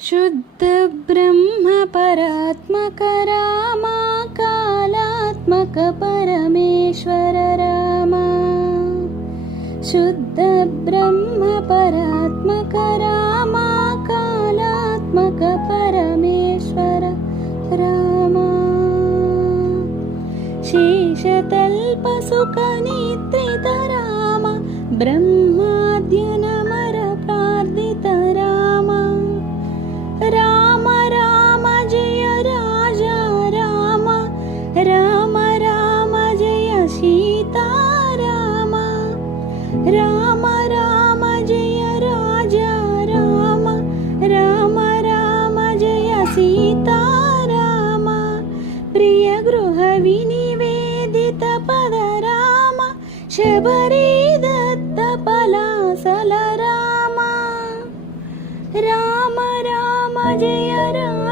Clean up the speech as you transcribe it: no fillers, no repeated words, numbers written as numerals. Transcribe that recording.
शुद्ध ब्रह्म परात्मक रामा कालात्मक परमेश्वर रामा। शुद्ध ब्रह्म परात्मक रामा कालात्मक परमेश्वर रामा। शेषतल्प सुख निद्रित रामा ब्रह्माद्यनमर प्रार्थित रामा। राम राम जय राजा राम राम राम जय सीता राम। राम राम जय राजा राम राम राम जय सीता राम। प्रिय गृह विनिवेदित पद राम शबरी दत्त पलासल राम। राम राम जय राम